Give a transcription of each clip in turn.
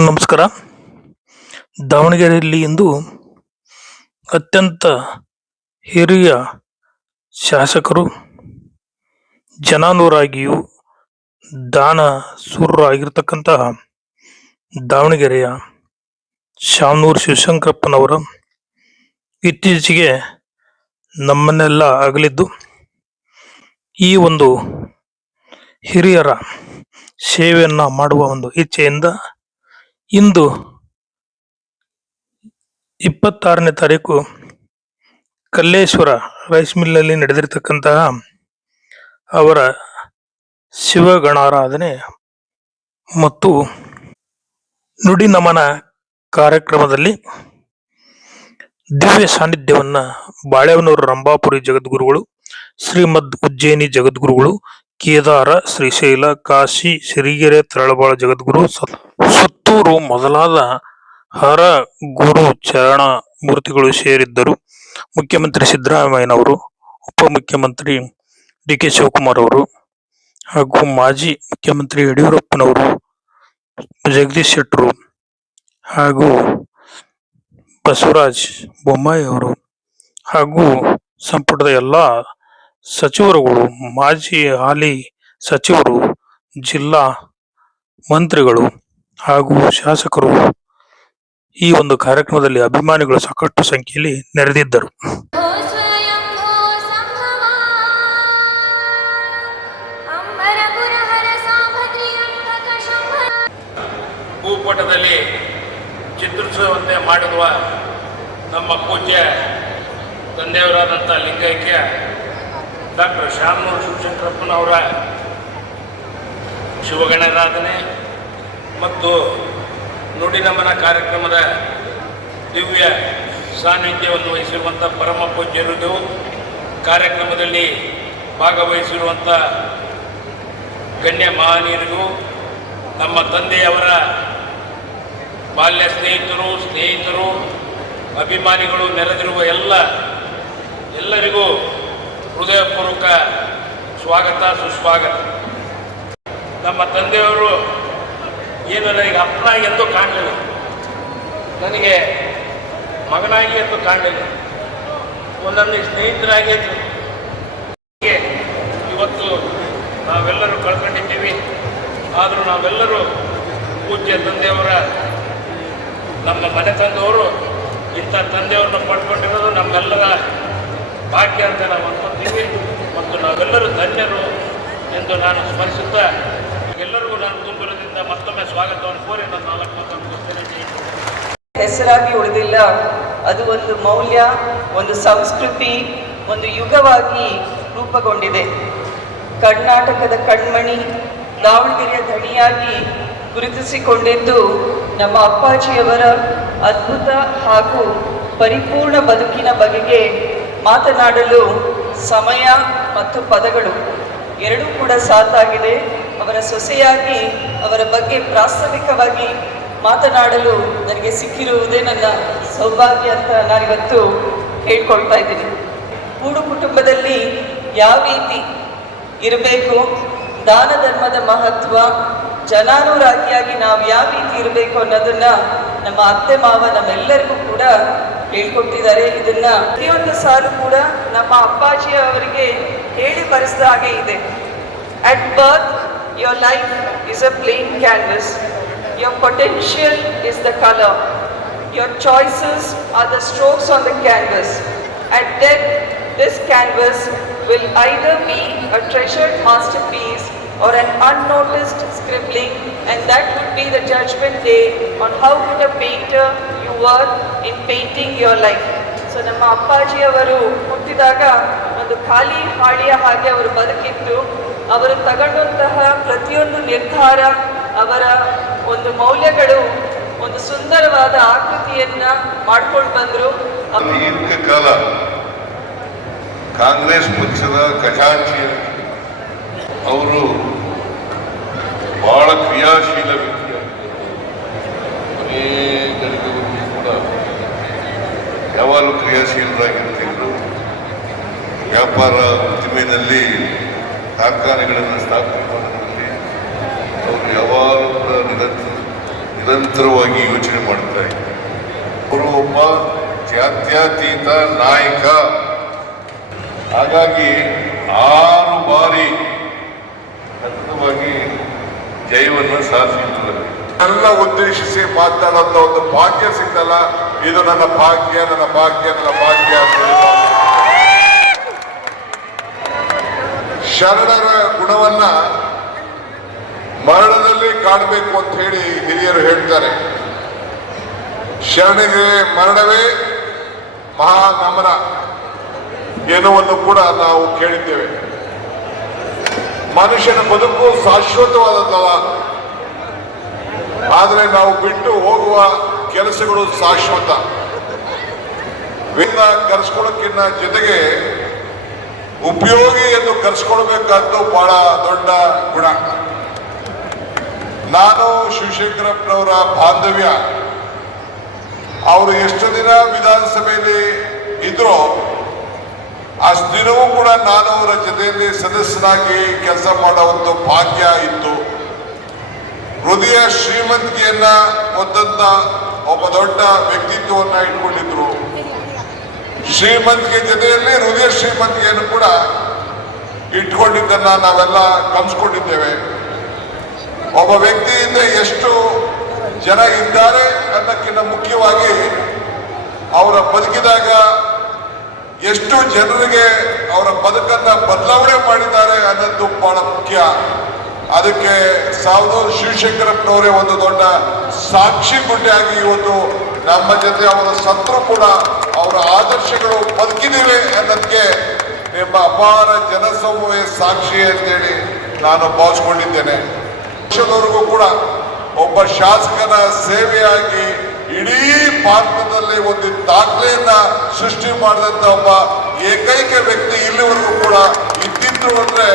ನಮಸ್ಕಾರ. ದಾವಣಗೆರೆಯಲ್ಲಿ ಇಂದು ಅತ್ಯಂತ ಹಿರಿಯ ಶಾಸಕರು, ಜನಾನುರಾಗಿಯೂ ದಾನ ಸೂರರು ಆಗಿರ್ತಕ್ಕಂತಹ ದಾವಣಗೆರೆಯ ಶಾಮನೂರು ಶಿವಶಂಕರಪ್ಪನವರ ಇತ್ತೀಚೆಗೆ ನಮ್ಮನ್ನೆಲ್ಲ ಅಗಲಿದ್ದು, ಈ ಒಂದು ಹಿರಿಯರ ಸೇವೆಯನ್ನ ಮಾಡುವ ಒಂದು ಇಚ್ಛೆಯಿಂದ ಇಂದು 26ನೇ ತಾರೀಕು ಕಲ್ಲೇಶ್ವರ ರೈಸ್ ಮಿಲ್ನಲ್ಲಿ ನಡೆದಿರತಕ್ಕಂತಹ ಅವರ ಶಿವಗಣಾರಾಧನೆ ಮತ್ತು ನುಡಿ ನಮನ ಕಾರ್ಯಕ್ರಮದಲ್ಲಿ ದಿವ್ಯ ಸಾನ್ನಿಧ್ಯವನ್ನ ಬಾಳೆಹೊನ್ನೂರು ರಂಭಾಪುರಿ ಜಗದ್ಗುರುಗಳು, ಶ್ರೀಮದ್ ಉಜ್ಜಯಿನಿ ಜಗದ್ಗುರುಗಳು, ಕೇದಾರ, ಶ್ರೀಶೈಲ, ಕಾಶಿ, ಸಿರಿಗೆರೆ, ತರಳಬಾಳ ಜಗದ್ಗುರು, ಸುತ್ತೂರು ಮೊದಲಾದ ಹರ ಗುರು ಚರಣ ಮೂರ್ತಿಗಳು ಸೇರಿದ್ದರು. ಮುಖ್ಯಮಂತ್ರಿ ಸಿದ್ದರಾಮಯ್ಯನವರು, ಉಪಮುಖ್ಯಮಂತ್ರಿ ಡಿ.ಕೆ. ಶಿವಕುಮಾರ್ ಅವರು ಹಾಗೂ ಮಾಜಿ ಮುಖ್ಯಮಂತ್ರಿ ಯಡಿಯೂರಪ್ಪನವರು, ಜಗದೀಶ್ ಶೆಟ್ಟರು ಹಾಗೂ ಬಸವರಾಜ ಬೊಮ್ಮಾಯಿ ಅವರು ಹಾಗೂ ಸಂಪುಟದ ಎಲ್ಲ ಸಚಿವರುಗಳು, ಮಾಜಿ ಹಾಲಿ ಸಚಿವರು, ಜಿಲ್ಲಾ ಮಂತ್ರಿಗಳು ಹಾಗೂ ಶಾಸಕರು ಈ ಒಂದು ಕಾರ್ಯಕ್ರಮದಲ್ಲಿ ಅಭಿಮಾನಿಗಳು ಸಾಕಷ್ಟು ಸಂಖ್ಯೆಯಲ್ಲಿ ನೆರೆದಿದ್ದರು. ಭೂಪಟದಲ್ಲಿ ಚಿತ್ರಿಸುವಂತೆ ಮಾಡಿರುವ ನಮ್ಮ ಪೂಜ್ಯ ತಂದೆಯವರಾದಂಥ ಲಿಂಗೈಕ್ಯ ಡಾಕ್ಟರ್ ಶಾಮನೂರು ಶಿವಶಂಕರಪ್ಪನವರ ಶಿವಗಣಾರಾಧನೆ ಮತ್ತು ನುಡಿ ನಮನ ಕಾರ್ಯಕ್ರಮದ ದಿವ್ಯ ಸಾನ್ನಿಧ್ಯವನ್ನು ವಹಿಸಿರುವಂಥ ಪರಮ ಪೂಜ್ಯರಿಗೂ, ಕಾರ್ಯಕ್ರಮದಲ್ಲಿ ಭಾಗವಹಿಸಿರುವಂಥ ಗಣ್ಯ ಮಹನೀಯರಿಗೂ, ನಮ್ಮ ತಂದೆಯವರ ಬಾಲ್ಯ ಸ್ನೇಹಿತರು, ಅಭಿಮಾನಿಗಳು ನೆರೆದಿರುವ ಎಲ್ಲರಿಗೂ ಹೃದಯಪೂರ್ವಕ ಸ್ವಾಗತ, ಸುಸ್ವಾಗತ. ನಮ್ಮ ತಂದೆಯವರು ಏನು ನನಗೆ ಅಪ್ಪನಾಗಿ ಎಂದು ಕಾಣಲಿಲ್ಲ, ನನಗೆ ಮಗನಾಗಿ ಎಂದು ಕಾಣಲಿಲ್ಲ, ಒಂದೊಂದು ಸ್ನೇಹಿತರಾಗಿ ಇವತ್ತು ನಾವೆಲ್ಲರೂ ಕಳ್ಕೊಂಡಿದ್ದೀವಿ. ಆದರೂ ನಾವೆಲ್ಲರೂ ಪೂಜ್ಯ ತಂದೆಯವರ, ನಮ್ಮ ಮನೆ ತಂದೆಯವರು ಇಂಥ ತಂದೆಯವ್ರನ್ನ ಪಡ್ಕೊಂಡಿರೋದು ನಮ್ಮೆಲ್ಲರ ಭಾಗ್ಯ ಅಂತ ನಾವು ಅನ್ಕೊತೀವಿ ಮತ್ತು ನಾವೆಲ್ಲರೂ ಧನ್ಯರು ಎಂದು ನಾನು ಸ್ಮರಿಸುತ್ತಾ ಎಲ್ಲರಿಗೂ ನಾನು ತುಂಬಿರೋದ್ರಿಂದ ಮತ್ತೊಮ್ಮೆ ಸ್ವಾಗತವನ್ನು ಕೋರಿ ನನ್ನ 4 ಮಾತನ್ನು ಮುಗಿಸ್ತೇನೆ. ಹೆಸರಾಗಿ ಉಳಿದಿಲ್ಲ, ಅದು ಒಂದು ಮೌಲ್ಯ, ಒಂದು ಸಂಸ್ಕೃತಿ, ಒಂದು ಯುಗವಾಗಿ ರೂಪುಗೊಂಡಿದೆ. ಕರ್ನಾಟಕದ ಕಣ್ಮಣಿ, ದಾವಣಗೆರೆಯ ಧಣಿಯಾಗಿ ಗುರುತಿಸಿಕೊಂಡಿದ್ದು ನಮ್ಮ ಅಪ್ಪಾಜಿಯವರ ಅದ್ಭುತ ಹಾಗೂ ಪರಿಪೂರ್ಣ ಬದುಕಿನ ಬಗೆಗೆ ಮಾತನಾಡಲು ಸಮಯ ಮತ್ತು ಪದಗಳು ಎರಡೂ ಕೂಡ ಸಾಕಾಗಿದೆ. ಅವರ ಸೊಸೆಯಾಗಿ ಅವರ ಬಗ್ಗೆ ಪ್ರಾಸ್ತಾವಿಕವಾಗಿ ಮಾತನಾಡಲು ನನಗೆ ಸಿಕ್ಕಿರುವುದೇ ನನ್ನ ಸೌಭಾಗ್ಯ ಅಂತ ನಾನಿವತ್ತು ಹೇಳ್ಕೊಳ್ತಾ ಇದ್ದೀನಿ. ಕೂಡು ಕುಟುಂಬದಲ್ಲಿ ಯಾವ ರೀತಿ ಇರಬೇಕು, ದಾನ ಧರ್ಮದ ಮಹತ್ವ, ಜನಾನುರಾಗಿಯಾಗಿ ನಾವು ಯಾವ ರೀತಿ ಇರಬೇಕು ಅನ್ನೋದನ್ನ ನಮ್ಮ ಅತ್ತೆ ಮಾವ ನಮ್ಮೆಲ್ಲರಿಗೂ ಕೂಡ ಹೇಳ್ಕೊಟ್ಟಿದ್ದಾರೆ. ಇದನ್ನ ಪ್ರತಿಯೊಂದು ಸಾಲು ಕೂಡ ನಮ್ಮ ಅಪ್ಪಾಜಿ ಅವರಿಗೆ ಹೇಳಿ ಬರೆಸಿದ ಹಾಗೆ ಇದೆ. At birth your life is a plain canvas, your potential is the color, your choices are the strokes on the canvas. At death, this canvas will either be a treasured masterpiece or an unnoticed scribbling, and that would be the judgment day on how good a painter you were in painting your life. So ನಮ್ಮ ಅಪ್ಪಾಜಿ ಅವರು ಹುಟ್ಟಿದಾಗ ಒಂದು ಖಾಲಿ ಹಾಡಿಯ ಹಾಗೆ ಅವರು ಬದುಕಿತ್ತು. ಅವರು ತಗೊಂಡಂತಹ ಪ್ರತಿಯೊಂದು ನಿರ್ಧಾರ, ಅವರ ಒಂದು ಮೌಲ್ಯಗಳು ಒಂದು ಸುಂದರವಾದ ಆಕೃತಿಯನ್ನ ಮಾಡ್ಕೊಂಡು ಬಂದರು. ದೀರ್ಘಕಾಲ ಕಾಂಗ್ರೆಸ್ ಪಕ್ಷದ ಖಜಾಂಚಿ ಅವರು ಬಹಳ ಕ್ರಿಯಾಶೀಲ ವ್ಯಕ್ತಿಯಾಗಿದ್ದರು. ಕೊನೆಗಳಿಗೂ ಕೂಡ ಯಾವಾಗಲೂ ಕ್ರಿಯಾಶೀಲರಾಗಿರ್ತಿದ್ರು. ವ್ಯಾಪಾರ ಉದ್ದಿಮೆಯಲ್ಲಿ ಕಾರ್ಖಾನೆಗಳನ್ನು ಸ್ಥಾಪನೆ ಮಾಡುವಲ್ಲಿ ಅವರು ಯಾವಾಗಲೂ ಕೂಡ ನಿರಂತರವಾಗಿ ಯೋಚನೆ ಮಾಡ್ತಾ ಇದ್ದಾರೆ. ಅವರು ಒಬ್ಬ ಜಾತ್ಯತೀತ ನಾಯಕ. ಹಾಗಾಗಿ 6 ಬಾರಿ ಸತತವಾಗಿ ಜಯವನ್ನು ಸಾಧಿಸಿದ್ದಾರೆ. ಎಲ್ಲ ಉದ್ದೇಶಿಸಿ ಮಾತನಾಡುವಂತ ಒಂದು ಭಾಗ್ಯ ಸಿಗ್ತಲ್ಲ, ಇದು ನನ್ನ ಭಾಗ್ಯ, ನನ್ನ ಭಾಗ್ಯ, ನನ್ನ ಭಾಗ್ಯ ಅಂತ ಹೇಳಿ ಶರಣರ ಗುಣವನ್ನ ಮರಣದಲ್ಲಿ ಕಾಣಬೇಕು ಅಂತ ಹೇಳಿ ಹಿರಿಯರು ಹೇಳ್ತಾರೆ. ಶರಣರಿಗೆ ಮರಣವೇ ಮಹಾ ನಮನ ಎನ್ನುವನ್ನು ಕೂಡ ನಾವು ಕೇಳಿದ್ದೇವೆ. ಮನುಷ್ಯನ ಬದುಕು ಶಾಶ್ವತವಾದದ್ದಲ್ಲ, ಆದರೆ ನಾವು ಬಿಟ್ಟು ಹೋಗುವ ಕೆಲಸಗಳು ಶಾಶ್ವತ. ವೇದ ಕರೆಸ್ಕೊಳ್ಳೋಕ್ಕಿಂತ ಜೊತೆಗೆ ಉಪಯೋಗಿ ಎಂದು ಕರೆಸ್ಕೊಳ್ಬೇಕಾದ್ದು ಬಹಳ ದೊಡ್ಡ ಗುಣ. ನಾನು ಶಿವಶಂಕರಪ್ಪನವರ ಬಾಂಧವ್ಯ, ಅವರು ಎಷ್ಟು ದಿನ ವಿಧಾನಸಭೆಯಲ್ಲಿ ಇದ್ರೋ ಅಷ್ಟು ದಿನವೂ ಕೂಡ ನಾನು ಅವರ ಜೊತೆಯಲ್ಲಿ ಸದಸ್ಯನಾಗಿ ಕೆಲಸ ಮಾಡೋ ಒಂದು ಭಾಗ್ಯ ಇತ್ತು. ಹೃದಯ ಶ್ರೀಮಂತಿಕೆಯನ್ನ ಹೊಂದಂತ ಒಬ್ಬ ದೊಡ್ಡ ವ್ಯಕ್ತಿತ್ವವನ್ನ ಇಟ್ಕೊಂಡಿದ್ರು. ಶ್ರೀಮಂತಿಕೆ ಜೊತೆಯಲ್ಲಿ ಹೃದಯ ಶ್ರೀಮಂತಿಕೆಯನ್ನು ಕೂಡ ಇಟ್ಕೊಂಡಿದ್ದನ್ನ ನಾವೆಲ್ಲ ಕಲಿಸ್ಕೊಂಡಿದ್ದೇವೆ. ಒಬ್ಬ ವ್ಯಕ್ತಿಯಿಂದ ಎಷ್ಟು ಜನ ಇದ್ದಾರೆ ಅನ್ನೋಕ್ಕಿಂತ ಮುಖ್ಯವಾಗಿ ಅವರ ಬದುಕಿದಾಗ ಎಷ್ಟು ಜನರಿಗೆ ಅವರ ಬದುಕನ್ನ ಬದಲಾವಣೆ ಮಾಡಿದ್ದಾರೆ ಅನ್ನೋದು ಬಹಳ ಮುಖ್ಯ. ಅದಕ್ಕೆ ಸಾವಧೂರು ಶಿವಶಂಕರಪ್ಪನವರೇ ಒಂದು ದೊಡ್ಡ ಸಾಕ್ಷಿ ಗುಡ್ಡೆಯಾಗಿ ಇವತ್ತು ನಮ್ಮ ಜೊತೆ ಅವರ ಸತ್ರು ಕೂಡ ಅವರ ಆದರ್ಶಗಳು ಬದುಕಿದಿವೆ ಅನ್ನೋದಕ್ಕೆ ನಿಮ್ಮ ಅಪಾರ ಜನಸಮೂಹ ಸಾಕ್ಷಿ ಅಂತೇಳಿ ನಾನು ಭಾವಿಸ್ಕೊಂಡಿದ್ದೇನೆ. ದೇಶದವರೆಗೂ ಕೂಡ ಒಬ್ಬ ಶಾಸಕನ ಸೇವೆಯಾಗಿ ಇಡೀ ಭಾರತದಲ್ಲಿ ಒಂದು ದಾಖಲೆಯನ್ನ ಸೃಷ್ಟಿ ಮಾಡಿದಂತ ಒಬ್ಬ ಏಕೈಕ ವ್ಯಕ್ತಿ ಇಲ್ಲಿವರೆಗೂ ಕೂಡ ಇದ್ದಿದ್ರು ಅಂದ್ರೆ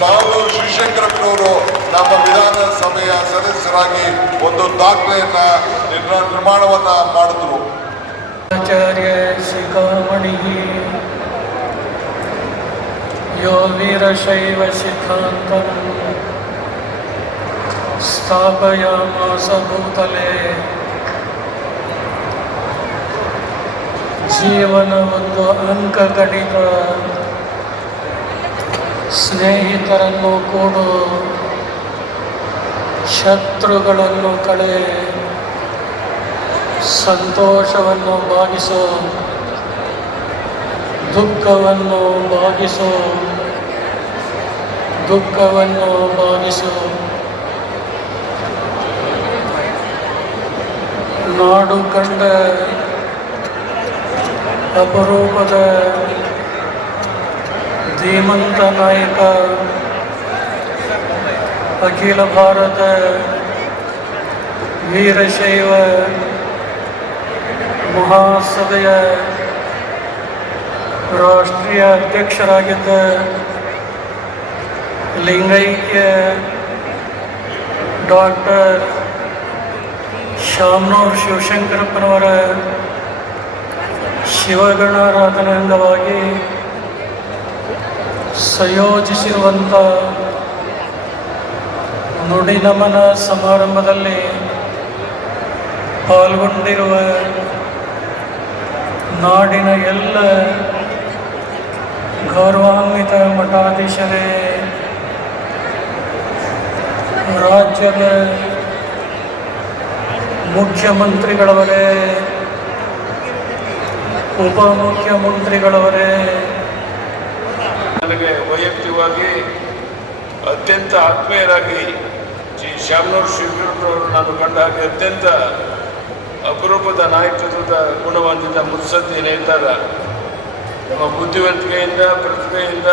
ಸಾವಧೂರು ಶಿವಶಂಕರಪ್ಪನವರು ನಮ್ಮ ವಿಧಾನಸಭೆಯ ಸದಸ್ಯರಾಗಿ ಒಂದು ದಾಖಲೆಯನ್ನ ನಿರ್ಮಾಣವನ್ನ ಮಾಡಿದ್ರು. ಆಚಾರ್ಯ ಶಿಖಾಮಣಿ ಯೋ ವೀರಶೈವ ಸಿದ್ಧಾಂತಂ ಸ್ಥಾಪಯಾಮಾಸ ಭೂತಲೆ. ಜೀವನ ಒಂದು ಅಂಕಗಣಿತ, ಸ್ನೇಹಿತರನ್ನು ಕೂಡು, ಶತ್ರುಗಳನ್ನು ಕಳೆ, ಸಂತೋಷವನ್ನು ಭಾಗಿಸು, ದುಃಖವನ್ನು ಭಾಗಿಸು, ದುಃಖವನ್ನು ಭಾಗಿಸು. ನಾಡು ಕಂಡ ಅಪರೂಪದ ಧೀಮಂತ ನಾಯಕ, ಅಖಿಲ ಭಾರತ ವೀರಶೈವ ಮಹಾಸಭೆಯ ರಾಷ್ಟ್ರೀಯ ಅಧ್ಯಕ್ಷರಾಗಿದ್ದ ಲಿಂಗೈಕ್ಯ ಡಾಕ್ಟರ್ ಶಾಮನೂರು ಶಿವಶಂಕರಪ್ಪನವರ ಶಿವಗಣಾರಾಧನೆ ಅಂಗವಾಗಿ ಸಂಯೋಜಿಸಿರುವಂಥ ನುಡಿ ನಮನ ಸಮಾರಂಭದಲ್ಲಿ ಪಾಲ್ಗೊಂಡಿರುವ ನಾಡಿನ ಎಲ್ಲ ಗೌರವಾನ್ವಿತ ಮಠಾಧೀಶರೇ, ರಾಜ್ಯದ ಮುಖ್ಯಮಂತ್ರಿಗಳವರೇ, ಉಪಮುಖ್ಯಮಂತ್ರಿಗಳವರೇ, ನನಗೆ ವೈಯಕ್ತಿಕವಾಗಿ ಅತ್ಯಂತ ಆತ್ಮೀಯರಾಗಿ ಶಾಮನೂರು ಶಿವಶಂಕರಪ್ಪನವರು ನಾನು ಕಂಡ ಹಾಗೆ ಅತ್ಯಂತ ಅಪರೂಪದ ನಾಯಕತ್ವದ ಗುಣವಂತಿದ್ದ ಮುತ್ಸದ್ದಿ ನೇತಾರ. ನಮ್ಮ ಬುದ್ಧಿವಂತಿಕೆಯಿಂದ, ಪ್ರತಿಭೆಯಿಂದ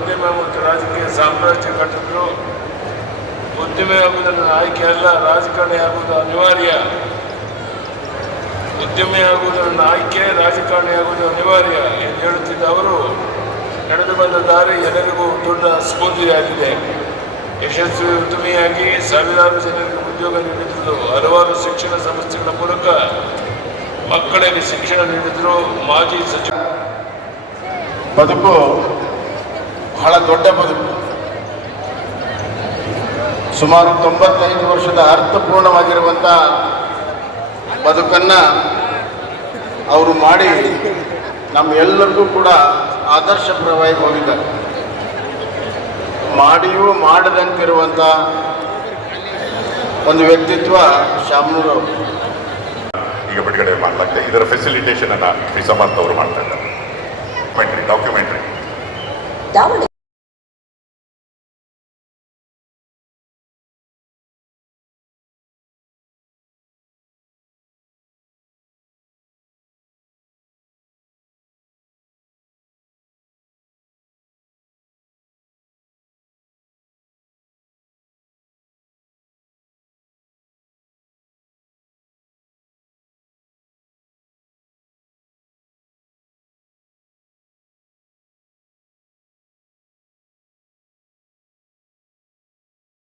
ಉದ್ಯಮ ಮತ್ತು ರಾಜಕೀಯ ಸಾಮ್ರಾಜ್ಯ ಕಟ್ಟಿದ್ರು. ಉದ್ಯಮಿ ಆಗುವುದನ್ನು ಆಯ್ಕೆ ಅಲ್ಲ, ರಾಜಕಾರಣಿ ಆಗುವುದು ಅನಿವಾರ್ಯ. ಉದ್ಯಮಿ ಆಗುವುದನ್ನು ಆಯ್ಕೆ, ರಾಜಕಾರಣಿ ಆಗುವುದು ಅನಿವಾರ್ಯ ಎಂದು ಹೇಳುತ್ತಿದ್ದ ಅವರು ನಡೆದು ಬಂದ ದಾರಿ ಎಲ್ಲರಿಗೂ ದೊಡ್ಡ ಸ್ಫೂರ್ತಿಯಾಗಿದೆ. ಯಶಸ್ವಿ ಉದ್ಯಮಿಯಾಗಿ ಸಾವಿರಾರು ಜನರಿಗೆ ಉದ್ಯೋಗ ನೀಡಿದ್ರು. ಹಲವಾರು ಶಿಕ್ಷಣ ಸಂಸ್ಥೆಗಳ ಮೂಲಕ ಮಕ್ಕಳಿಗೆ ಶಿಕ್ಷಣ ನೀಡಿದ್ರು. ಮಾಜಿ ಸಚಿವ ಬದುಕು ಬಹಳ ದೊಡ್ಡ ಬದುಕು. ಸುಮಾರು 95 ವರ್ಷದ ಅರ್ಥಪೂರ್ಣವಾಗಿರುವಂಥ ಬದುಕನ್ನು ಅವರು ಮಾಡಿ ನಮ್ಮೆಲ್ಲರಿಗೂ ಕೂಡ ಆದರ್ಶಪ್ರವಾಗಿ ಹೋಗಿದ್ದಾರೆ. ಮಾಡಿಯೂ ಮಾಡದಂತಿರುವಂಥ ಒಂದು ವ್ಯಕ್ತಿತ್ವ ಶಾಮನೂರು ಅವರು. ಈಗ ಬಿಡುಗಡೆ ಮಾಡಲಾಗ್ತದೆ. ಇದರ ಫೆಸಿಲಿಟೇಷನ್ ಅನ್ನ ಶ್ರೀ ಸಮರ್ಥ ಅವರು ಮಾಡ್ತಾ ಇದ್ದಾರೆ. ಡಾಕ್ಯುಮೆಂಟ್ರಿ